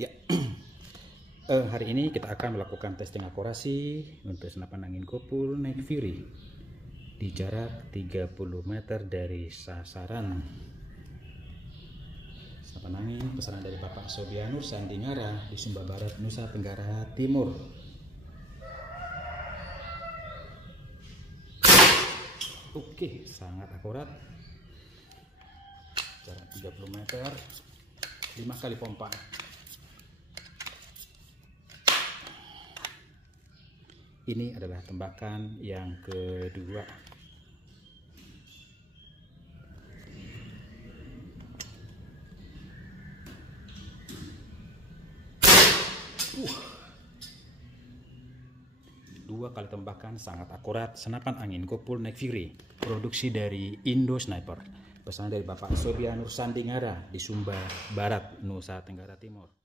Ya, hari ini kita akan melakukan testing akurasi untuk senapan angin Gopul Night Fury di jarak 30 meter dari sasaran. Senapan angin pesanan dari Bapak Sobianur Sandingara di Sumba Barat, Nusa Tenggara Timur. Oke, sangat akurat. Jarak 30 meter, 5 kali pompa. Ini adalah tembakan yang kedua. Dua kali tembakan sangat akurat senapan angin Gopul Night Fury, produksi dari Indo Sniper, pesanan dari Bapak Sobianur Sandingara di Sumba Barat, Nusa Tenggara Timur.